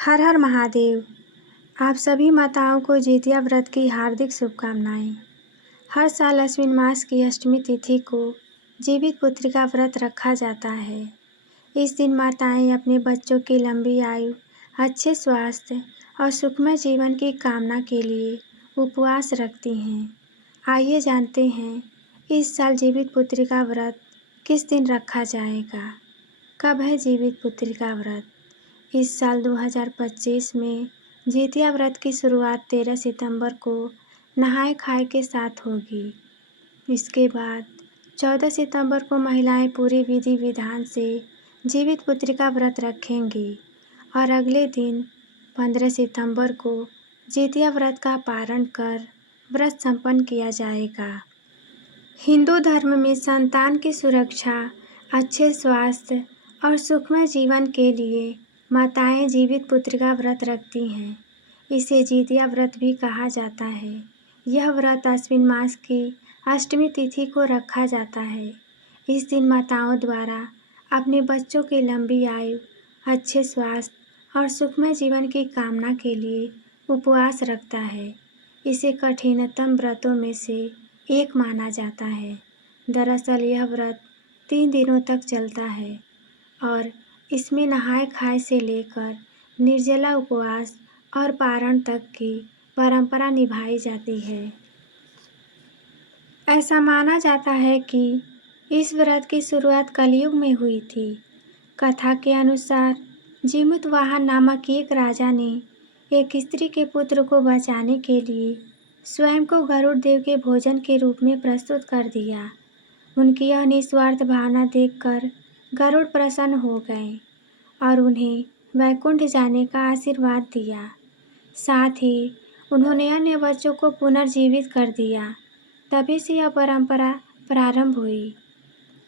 हर हर महादेव। आप सभी माताओं को जितिया व्रत की हार्दिक शुभकामनाएं। हर साल अश्विन मास की अष्टमी तिथि को जीवित पुत्री का व्रत रखा जाता है। इस दिन माताएं अपने बच्चों की लंबी आयु, अच्छे स्वास्थ्य और सुखमय जीवन की कामना के लिए उपवास रखती हैं। आइए जानते हैं इस साल जीवित पुत्री का व्रत किस दिन रखा जाएगा। कब है जीवित पुत्री का व्रत? इस साल 2025 में जितिया व्रत की शुरुआत 13 सितंबर को नहाए खाए के साथ होगी। इसके बाद 14 सितंबर को महिलाएं पूरी विधि विधान से जीवित पुत्री का व्रत रखेंगी और अगले दिन 15 सितंबर को जितिया व्रत का पारण कर व्रत संपन्न किया जाएगा। हिंदू धर्म में संतान की सुरक्षा, अच्छे स्वास्थ्य और सुखमय जीवन के लिए माताएं जीवित पुत्री का व्रत रखती हैं। इसे जितिया व्रत भी कहा जाता है। यह व्रत अश्विन मास की अष्टमी तिथि को रखा जाता है। इस दिन माताओं द्वारा अपने बच्चों की लंबी आयु, अच्छे स्वास्थ्य और सुखमय जीवन की कामना के लिए उपवास रखता है। इसे कठिनतम व्रतों में से एक माना जाता है। दरअसल यह व्रत 3 दिनों तक चलता है और इसमें नहाए खाए से लेकर निर्जला उपवास और पारण तक की परंपरा निभाई जाती है। ऐसा माना जाता है कि इस व्रत की शुरुआत कलयुग में हुई थी। कथा के अनुसार जीमूतवाहन नामक एक राजा ने एक स्त्री के पुत्र को बचाने के लिए स्वयं को गरुड़ देव के भोजन के रूप में प्रस्तुत कर दिया। उनकी यह निस्वार्थ भावना देखकर गरुड़ प्रसन्न हो गए और उन्हें वैकुंठ जाने का आशीर्वाद दिया। साथ ही उन्होंने अन्य बच्चों को पुनर्जीवित कर दिया। तभी से यह परंपरा प्रारंभ हुई।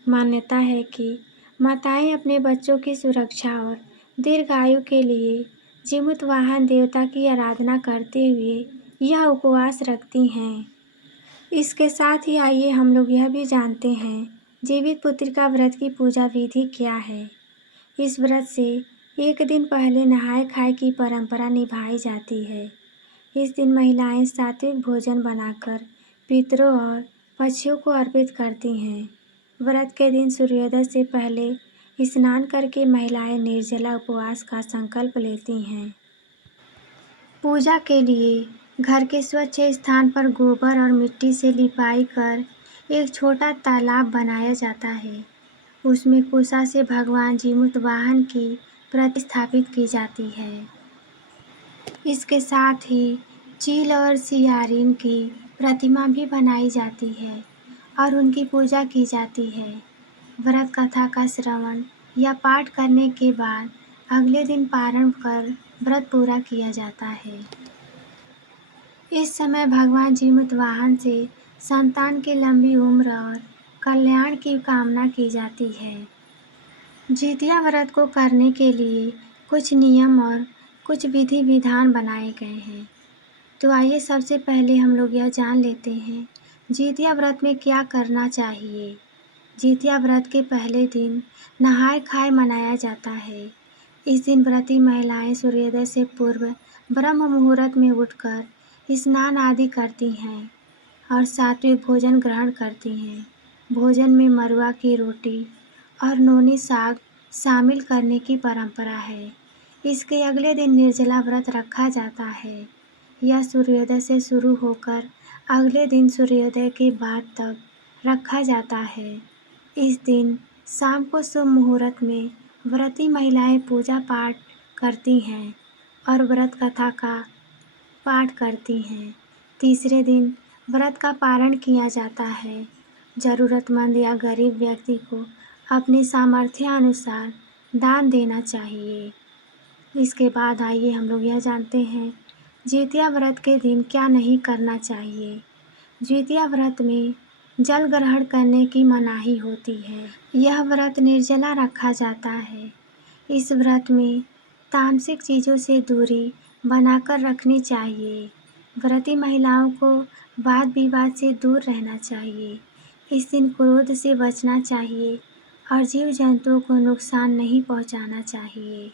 मान्यता है कि माताएं अपने बच्चों की सुरक्षा और दीर्घायु के लिए जीमूतवाहन देवता की आराधना करते हुए यह उपवास रखती हैं। इसके साथ ही आइए हम लोग यह भी जानते हैं जीवित पुत्री का व्रत की पूजा विधि क्या है। इस व्रत से एक दिन पहले नहाए खाए की परंपरा निभाई जाती है। इस दिन महिलाएं सात्विक भोजन बनाकर पितरों और पक्षियों को अर्पित करती हैं। व्रत के दिन सूर्योदय से पहले स्नान करके महिलाएं निर्जला उपवास का संकल्प लेती हैं। पूजा के लिए घर के स्वच्छ स्थान पर गोबर और मिट्टी से लिपाई कर एक छोटा तालाब बनाया जाता है। उसमें कुशा से भगवान जीमूतवाहन की प्रतिस्थापित की जाती है। इसके साथ ही चील और सियारिन की प्रतिमा भी बनाई जाती है और उनकी पूजा की जाती है। व्रत कथा का श्रवण या पाठ करने के बाद अगले दिन पारण कर व्रत पूरा किया जाता है। इस समय भगवान जीमूतवाहन से संतान की लंबी उम्र और कल्याण की कामना की जाती है। जितिया व्रत को करने के लिए कुछ नियम और कुछ विधि विधान बनाए गए हैं। तो आइए सबसे पहले हम लोग यह जान लेते हैं जितिया व्रत में क्या करना चाहिए। जितिया व्रत के पहले दिन नहाए खाए मनाया जाता है। इस दिन व्रती महिलाएं सूर्योदय से पूर्व ब्रह्म मुहूर्त में उठकर स्नान आदि करती हैं और सात्विक भोजन ग्रहण करती हैं। भोजन में मरुआ की रोटी और नोनी साग शामिल करने की परंपरा है। इसके अगले दिन निर्जला व्रत रखा जाता है। यह सूर्योदय से शुरू होकर अगले दिन सूर्योदय के बाद तक रखा जाता है। इस दिन शाम को शुभ मुहूर्त में व्रती महिलाएं पूजा पाठ करती हैं और व्रत कथा का पाठ करती हैं। तीसरे दिन व्रत का पारण किया जाता है। ज़रूरतमंद या गरीब व्यक्ति को अपने सामर्थ्य अनुसार दान देना चाहिए। इसके बाद आइए हम लोग यह जानते हैं जितिया व्रत के दिन क्या नहीं करना चाहिए। जितिया व्रत में जल ग्रहण करने की मनाही होती है। यह व्रत निर्जला रखा जाता है। इस व्रत में तामसिक चीज़ों से दूरी बनाकर रखनी चाहिए। व्रती महिलाओं को वाद विवाद से दूर रहना चाहिए। इस दिन क्रोध से बचना चाहिए और जीव जंतुओं को नुकसान नहीं पहुंचाना चाहिए।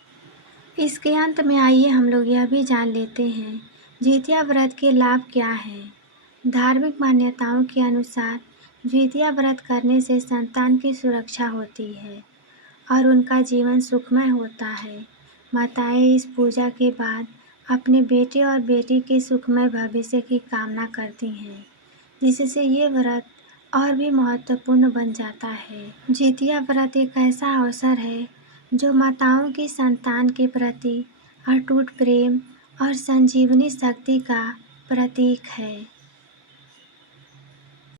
इसके अंत में आइए हम लोग यह भी जान लेते हैं जितिया व्रत के लाभ क्या हैं। धार्मिक मान्यताओं के अनुसार जितिया व्रत करने से संतान की सुरक्षा होती है और उनका जीवन सुखमय होता है। माताएं इस पूजा के बाद अपने बेटे और बेटी के सुखमय भविष्य की कामना करती हैं, जिससे ये व्रत और भी महत्वपूर्ण बन जाता है। जितिया व्रत एक ऐसा अवसर है जो माताओं की संतान के प्रति अटूट प्रेम और संजीवनी शक्ति का प्रतीक है।